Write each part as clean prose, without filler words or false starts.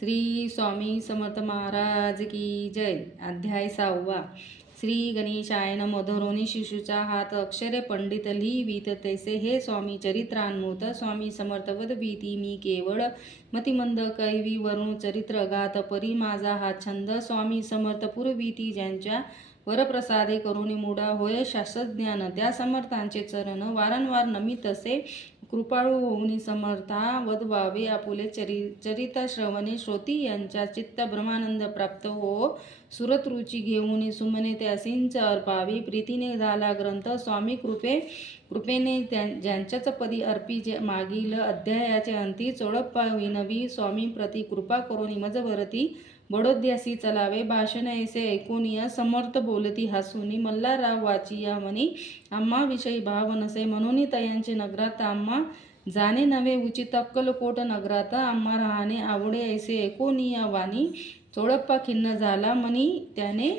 श्री स्वामी समर्थ महाराज की जय. अध्याय 6. श्री गणेशाय नमो. धरोनी शिशूचा हात अक्षरे पंडित लिहिवीत तैसे हे स्वामी चरित्रान्मुत. स्वामी समर्थवद भीती मी केवळ मतिमंद कैवी वरुण चरित्र गात परी माझा हा छंद. स्वामी समर्थ पुरवीती ज्यांच्या वरप्रसादे करुणी मुडा होय शास्त्रज्ञान. त्या समर्थांचे चरण वारंवार नमित असे कृपाळू होऊनी समर्था वदवावे आपुले चरित श्रवणे श्रोती यांच्या चित्त ब्रह्मानंद प्राप्त हो. सुरतरुची घेऊन सुमने त्या सिंच अर्पावी. प्रीतीने झाला ग्रंथ स्वामी कृपेने ज्यांच्याच पदी अर्पी जे मागील अध्यायाचे अंती. चोळप्पा विनवी स्वामी प्रति कृपा करुणी मजवरती बडोद्यासी चलावे. भाषण ऐसे ऐकोनिया समर्थ बोलती हसूनी. मल्हारराव वाचिया म्हणी आम्हा विषयी भाव नसे म्हणून तयांचे नगरात आम्हा जाणे नव्हे उचित. अक्कलकोट नगरात आम्हा राहणे आवडे ऐसे ऐकोनिया वाणी. चोळप्पा खिन्न झाला म्हणी त्याने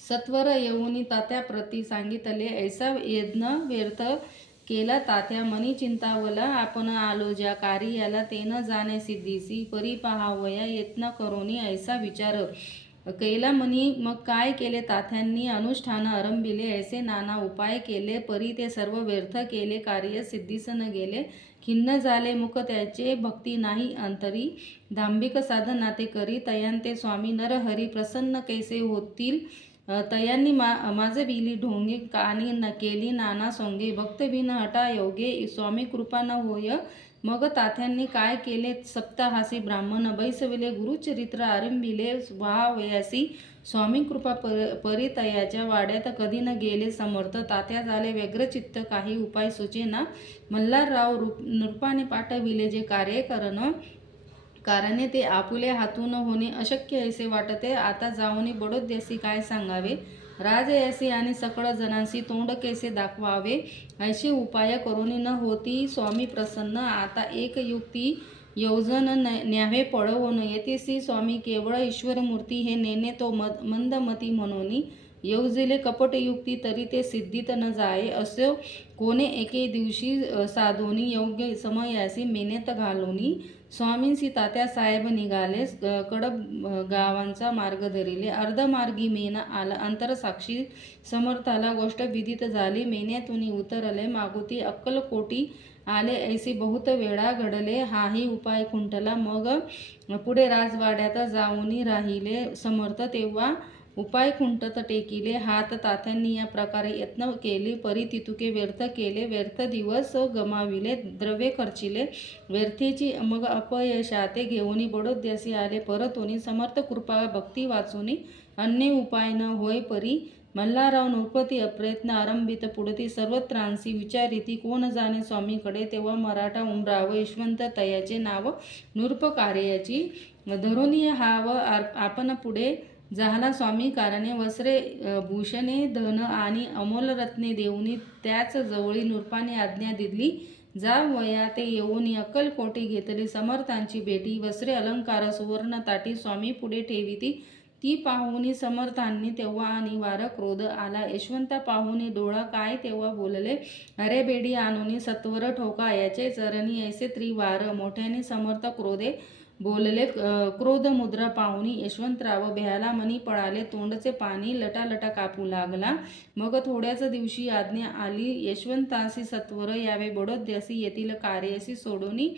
सत्वर येऊनी तात्याप्रती सांगितले ऐसा यज्ञ व्यर्थ केला तात्या म्हणी. चिंतावला आपण आलो ज्या कार्याला ते न जाणे सिद्धीसी. परी पहावया यत्न करोनी ऐसा विचार केला म्हणी. मग काय केले तात्यांनी अनुष्ठान आरंभिले ऐसे नाना उपाय केले. परी ते सर्व व्यर्थ केले कार्य सिद्धीस न गेले. खिन्न झाले मुख त्याचे भक्ती नाही अंतरी. दांभिक साधना ते करी तयांते स्वामी नरहरी प्रसन्न कैसे होतील. तयांनी माझविली ढोंगे कानी न केली नाना सोंगे. भक्तविन हटा योगे स्वामी कृपा न होय. मग तात्यांनी काय केले सप्ताहासी ब्राह्मण बैसविले गुरुचरित्र आरंभिले व्हावयासी. स्वामी कृपा परितयाच्या वाड्यात कधी न गेले समर्थ. तात्या झाले व्यग्रचित्त काही उपाय सुचेना. मल्हारराव नृपाने पाठविले जे कार्य कारणे ते आपुले हातून होणे अशक्य ऐसे वाटते. आता जाऊनी बडोद्यासी काय सांगावे राजयासी आणि सकळ जणांसी तोंड कैसे दाखवावे. ऐशी उपाय करुणी न होती स्वामी प्रसन्न. आता एक युक्ती योजन न्यावे पळवून. येतेसी स्वामी केवळ ईश्वरमूर्ती हे नेणे तो मंदमती म्हणून. योजिले कपटयुक्ती तरी ते सिद्धीत न जाये. असो कोणे एके दिवशी साधोनी योग्य समयासी मेनेत घालूनी. स्वामींसी तात्यासाहेब निघाले कडब गावांचा मार्ग धरिले. अर्धमार्गी मेना आला अंतरसाक्षी समर्थाला गोष्ट विदित झाली. मेन्यातून उतरले मागुती अक्कलकोटी आले ऐसी बहुत वेळा घडले. हाही उपाय खुंटला. मग पुढे राजवाड्यात जाऊनी राहिले समर्थ. तेव्हा उपाय खुंटत टेकिले हात तात्यांनी या प्रकारे यत्न केले. परी तितुके व्यर्थ केले. व्यर्थ दिवस गमाविले. द्रव्य खर्चिले व्यर्थेची. मग अपयशाते घेऊनी बडोद्यासी आले परतोनी. समर्थ कृपा भक्ती वाचुनी अन्य उपाय न होय परी. मल्हारराव नृपती अप्रयत्न आरंभित पुढती सर्वत्रांसी विचारिती कोण जाणे स्वामीकडे. तेव्हा मराठा उमराव यशवंत तयाचे नाव नृप कार्याची. धरोनी हाव आपण पुढे झाला स्वामी कारणे. वस्त्रे भूषणे धन आणि अमोल रत्ने देऊनी त्याच जवळी नृपाने आज्ञा दिली जा वया. ते येऊन अक्कलकोटी घेतली समर्थांची भेटी. वस्त्रे अलंकार सुवर्ण ताटी स्वामी पुढे ठेविती. ती पाहुनी समर्थांनी तेव्हा अनिवार्य क्रोध आला. यशवंता पाहुनी डोळा काय तेव्हा बोलले अरे बेडी आणूनी सत्वर ठोका याचे चरणी ऐसे त्रिवार. मोठ्याने समर्थ क्रोधे बोलले. क्रोध मुद्रा पाहुनी यशवंतराव भ्याला म्हणी पळाले. तोंडचे पाणी लटालटा कापू लागला. मग थोड्याच दिवशी आज्ञा आली यशवंतासी सत्वर यावे बडोद्यासी येथील कार्यासी सोडूनी.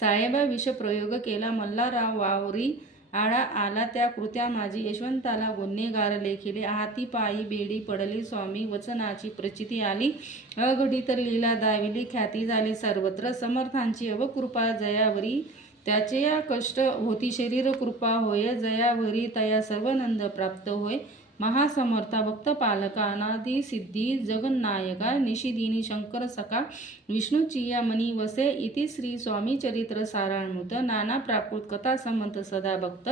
साहेबा विषप्रयोग केला मल्हारराव वावरी आळा आला. त्या कृत्या माझी यशवंताला गुन्हेगार लेखिले. हाती पायी बेडी पडली स्वामी वचनाची प्रचिती आली. अघटित लीला दाविली ख्याती झाली सर्वत्र. समर्थांची अवकृपा जयावरी त्याचे या कष्ट होती शरीर कृपा होय. जयावरी तया सर्वनंद प्राप्त होय. महासमर्था भक्त पालका अनादि सिद्धी जगन्नायका. निशिदिनी शंकर सखा विष्णूची या मनी वसे. इति श्री स्वामी चरित्र सारामृत. नाना प्राकृत कथा समंत सदा भक्त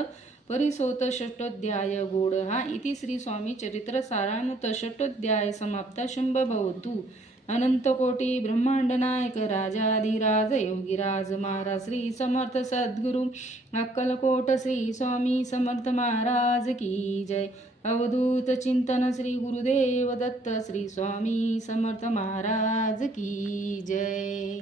परिसोत षष्टोध्याय गोड हा. इति श्री स्वामी चरित्र सारामृत षष्टोध्याय समाप्त. शुंभ भवतु अनंतकोटी ब्रह्मांड नायक राजाधिराज योगीराज महाराज श्री समर्थ सद्गुरु अक्कलकोट श्री स्वामी समर्थ महाराज की जय. अवधूत चिंतन श्री गुरुदेव दत्त श्री स्वामी समर्थ महाराज की जय.